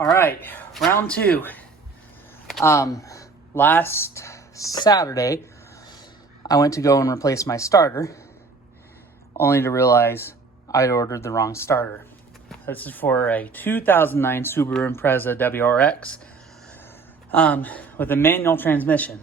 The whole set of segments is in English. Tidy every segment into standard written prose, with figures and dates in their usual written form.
All right, round two. Last Saturday, I went to go and replace my starter, only to realize I'd ordered the wrong starter. This is for a 2009 Subaru Impreza WRX with a manual transmission.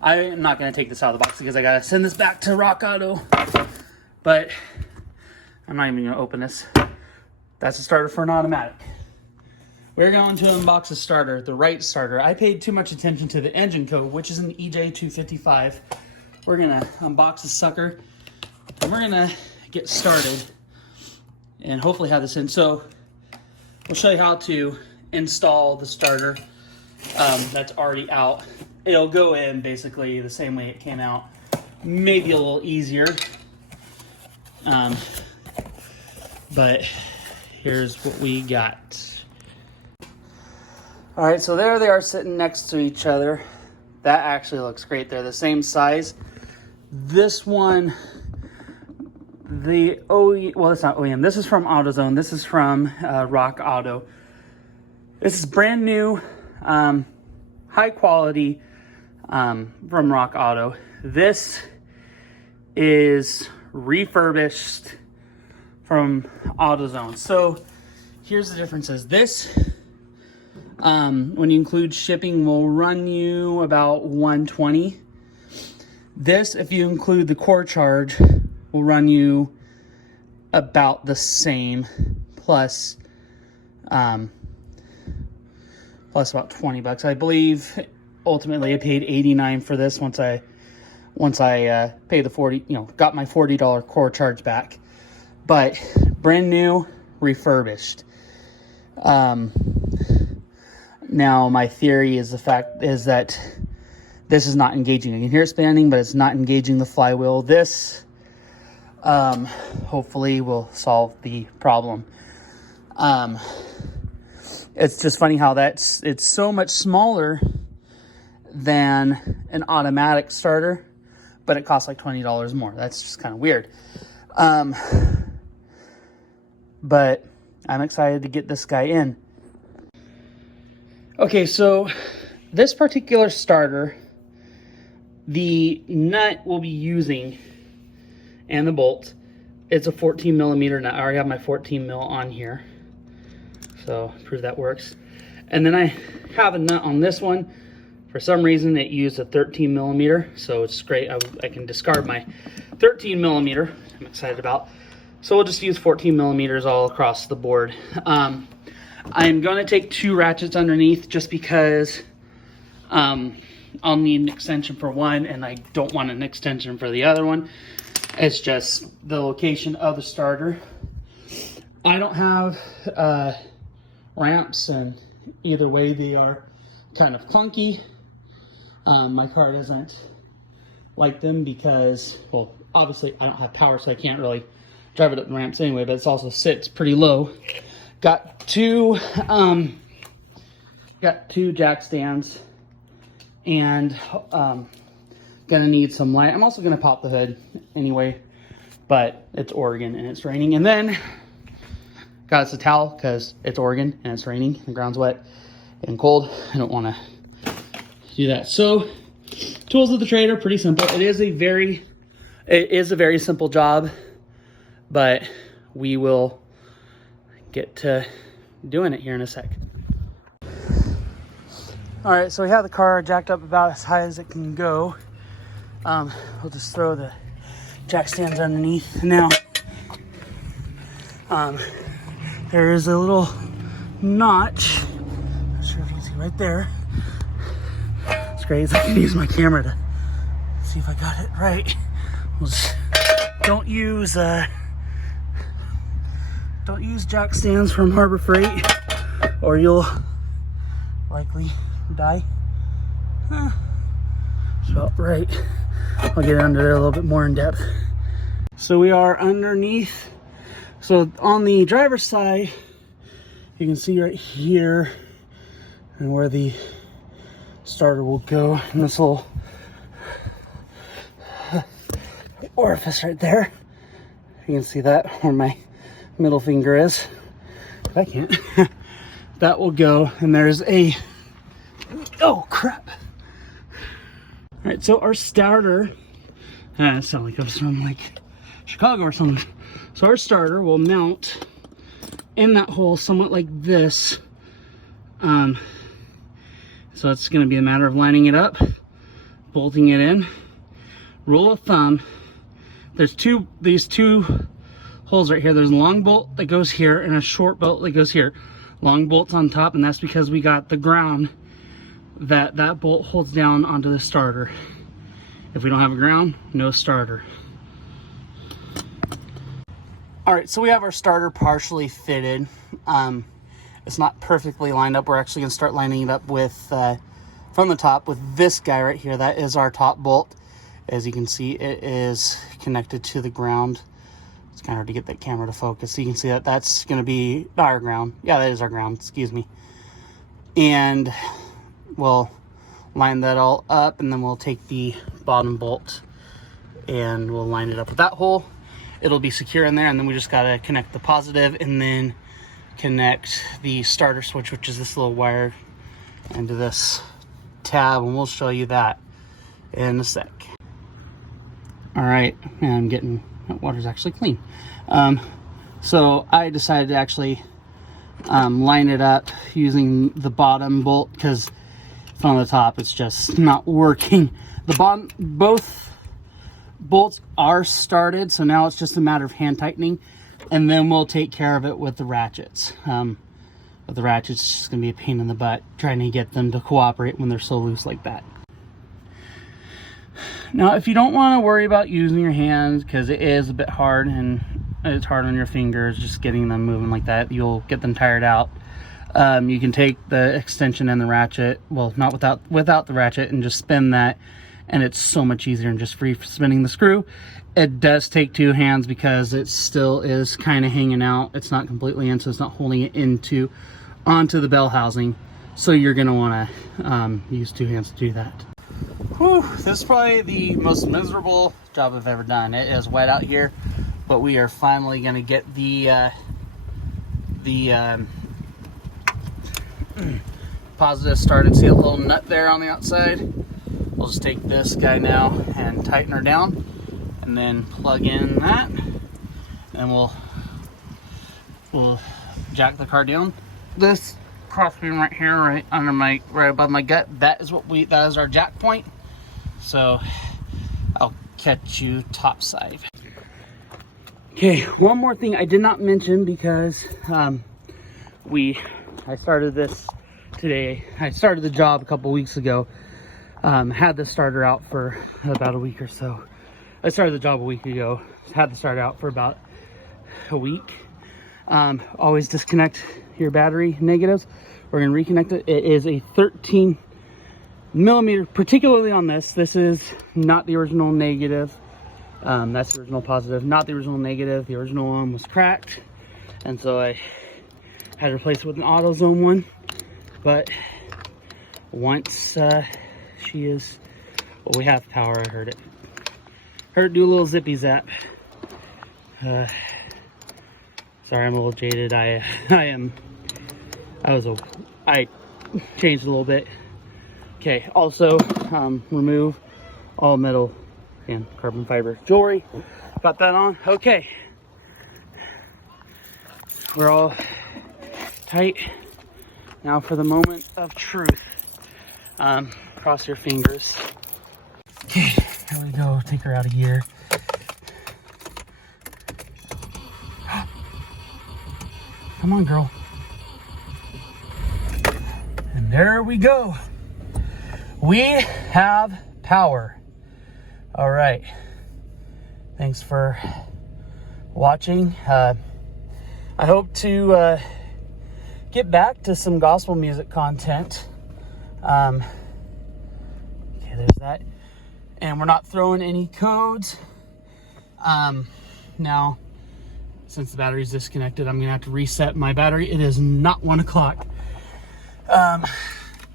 I am not going to take this out of the box because I got to send this back to RockAuto, but I'm not even going to open this. That's a starter for an automatic. We're going to unbox a starter, the right starter. I paid too much attention to the engine code, which is an EJ255. We're going to unbox this sucker, and we're going to get started and hopefully have this in. So we'll show you how to install the starter that's already out. It'll go in basically the same way it came out, maybe a little easier. But here's what we got. All right, so there they are sitting next to each other. That actually looks great. They're the same size. This one, well, it's not OEM. This is from AutoZone. This is from RockAuto. This is brand new, high quality from RockAuto. This is refurbished from AutoZone. So here's the differences. This, when you include shipping, will run you about $120. This, if you include the core charge, will run you about the same, plus about $20. I believe ultimately I paid $89 for this once I paid the $40, got my $40 core charge back. But brand new, refurbished. Now my theory is that this is not engaging. You can hear it spinning, but it's not engaging the flywheel. This hopefully will solve the problem. It's just funny how it's so much smaller than an automatic starter, but it costs like $20 more. That's just kind of weird. But I'm excited to get this guy in. Okay, so this particular starter, the nut we'll be using and the bolt, it's a 14 millimeter nut. I already have my 14 mil on here, so prove that works. And then I have a nut on this one. For some reason it used a 13 millimeter, so it's great. I can discard my 13 millimeter. I'm excited about. So we'll just use 14 millimeters all across the board. I'm going to take two ratchets underneath just because I'll need an extension for one and I don't want an extension for the other one. It's just the location of the starter. I don't have ramps, and either way they are kind of clunky. My car doesn't like them because, well, obviously I don't have power, so I can't really drive it up the ramps anyway, but it also sits pretty low. Got two jack stands, and gonna need some light. I'm also gonna pop the hood anyway, but it's Oregon and it's raining. And then got us a towel because it's Oregon and it's raining, the ground's wet and cold. I don't want to do that. So tools of the trade are pretty simple. It is a very simple job, but we will get to doing it here in a sec. All right, so we have the car jacked up about as high as it can go. We'll just throw the jack stands underneath. Now, there is a little notch. Not sure if you can see right there. It's great. I can use my camera to see if I got it right. We'll just, don't use jack stands from Harbor Freight, or you'll likely die. It's about right. I'll get under there a little bit more in depth. So we are underneath. So on the driver's side, you can see right here and where the starter will go in this little orifice right there. You can see that where my middle finger is. I can't. that will go. And there's a, oh crap. All right, so our starter, it sounds like I was from like Chicago or something. So our starter will mount in that hole somewhat like this. So it's going to be a matter of lining it up, bolting it in. Rule of thumb, there's these two holes right here. There's a long bolt that goes here and a short bolt that goes here. Long bolt's on top, and that's because we got the ground that bolt holds down onto the starter. If we don't have a ground, no starter. All right, so we have our starter partially fitted. It's not perfectly lined up. We're actually gonna start lining it up with, from the top with this guy right here. That is our top bolt. As you can see, it is connected to the ground. It's kind of hard to get that camera to focus. So you can see that that's gonna be our ground. Yeah, that is our ground, excuse me. And we'll line that all up, and then we'll take the bottom bolt and we'll line it up with that hole. It'll be secure in there, and then we just gotta connect the positive and then connect the starter switch, which is this little wire, into this tab, and we'll show you that in a sec. All right, and I'm getting, that water's actually clean. So I decided to actually line it up using the bottom bolt, because from the top it's just not working. The bottom, both bolts are started, so now it's just a matter of hand tightening, and then we'll take care of it with the ratchets. With the ratchets, it's just gonna be a pain in the butt trying to get them to cooperate when they're so loose like that. Now, if you don't want to worry about using your hands, because it is a bit hard and it's hard on your fingers just getting them moving like that, you'll get them tired out. You can take the extension and the ratchet, well, not without the ratchet, and just spin that, and it's so much easier than just free spinning the screw. It does take two hands because it still is kind of hanging out. It's not completely in, so it's not holding it onto the bell housing. So you're gonna want to use two hands to do that. Whew, this is probably the most miserable job I've ever done. It is wet out here, but we are finally gonna get the positive started. See a little nut there on the outside? We'll just take this guy now and tighten her down, and then plug in that, and we'll jack the car down. This crossbeam right here, right above my gut, that is our jack point. So I'll catch you topside. Okay, one more thing I did not mention, because I started this today. I started the job a couple weeks ago. Had the starter out for about a week or so. I started the job a week ago. Had the starter out for about a week. Always disconnect your battery negatives. We're gonna reconnect it. It is a 13 millimeter, particularly on this. This is not the original negative. That's the original positive, not the original negative. The original one was cracked, and so I had to replace it with an AutoZone one. But once she is, well, we have power. I heard it do a little zippy zap. Sorry, I'm a little jaded. I changed a little bit. Okay, also remove all metal and carbon fiber jewelry. Got that on. Okay, we're all tight. Now for the moment of truth. Cross your fingers. Okay, here we go. Take her out of gear. Come on, girl. And there we go. We have power. All right. Thanks for watching. I hope to get back to some gospel music content. Okay, there's that. And we're not throwing any codes. Now, since the battery's disconnected, I'm gonna have to reset my battery. It is not 1 o'clock.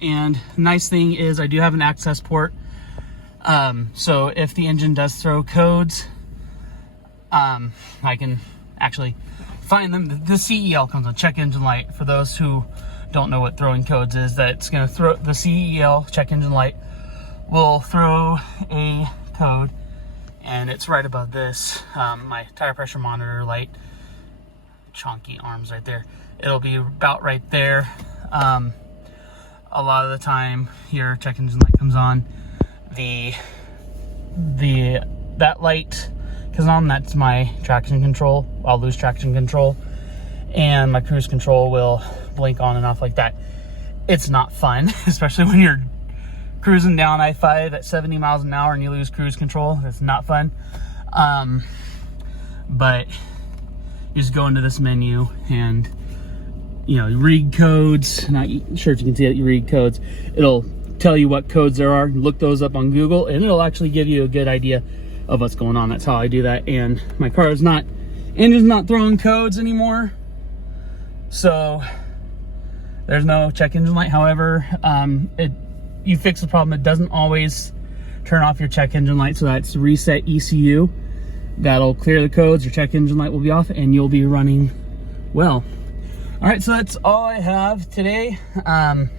And nice thing is I do have an access port. So if the engine does throw codes, I can actually find them. The CEL comes on, check engine light, for those who don't know what throwing codes is, that it's going to throw the CEL, check engine light, will throw a code, and it's right above this, my tire pressure monitor light, chonky arms right there. It'll be about right there. A lot of the time your check engine light comes on, that light comes on, that's my traction control. I'll lose traction control and my cruise control will blink on and off like that. It's not fun, especially when you're cruising down I-5 at 70 miles an hour and you lose cruise control. It's not fun. But you just go into this menu and, you know, you read codes. Not sure if you can see that you read codes. It'll tell you what codes there are. Look those up on Google and it'll actually give you a good idea of what's going on. That's how I do that. And my car is not, engine's not throwing codes anymore. So there's no check engine light. However, you fix the problem. It doesn't always turn off your check engine light. So that's reset ECU. That'll clear the codes. Your check engine light will be off and you'll be running well. All right, so that's all I have today. I'm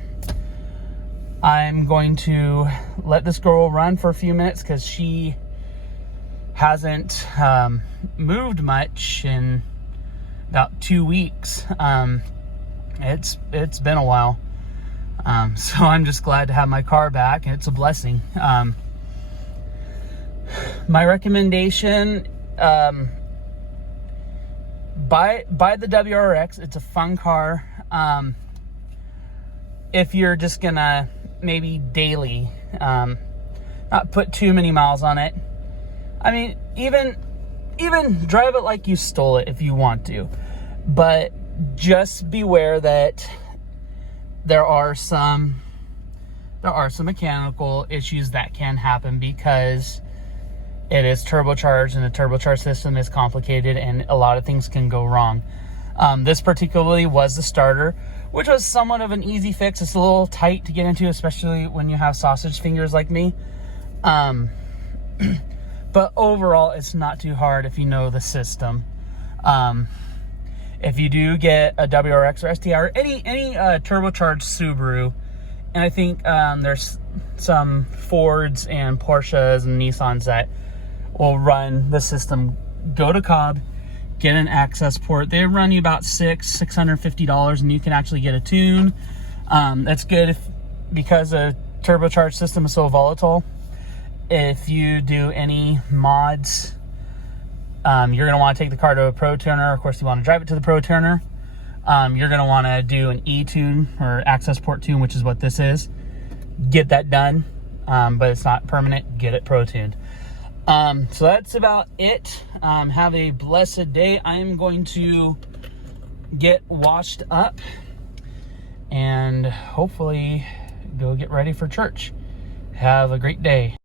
going to let this girl run for a few minutes because she hasn't moved much in about 2 weeks. It's been a while. So I'm just glad to have my car back, and it's a blessing. My recommendation, buy the WRX. It's a fun car. If you're just gonna maybe daily, not put too many miles on it. I mean, even drive it like you stole it if you want to, but just beware that there are some mechanical issues that can happen because it is turbocharged, and the turbocharged system is complicated and a lot of things can go wrong. This particularly was the starter, which was somewhat of an easy fix. It's a little tight to get into, especially when you have sausage fingers like me. But overall, it's not too hard if you know the system. If you do get a WRX or STI or any turbocharged Subaru, and I think there's some Fords and Porsches and Nissans that will run the system, go to Cobb, get an access port. They run you about $650, and you can actually get a tune. That's good because a turbocharged system is so volatile. If you do any mods, you're going to want to take the car to a pro tuner. Of course, you want to drive it to the pro tuner. You're going to want to do an e-tune or access port tune, which is what this is. Get that done, but it's not permanent. Get it pro tuned. So that's about it. Have a blessed day. I am going to get washed up and hopefully go get ready for church. Have a great day.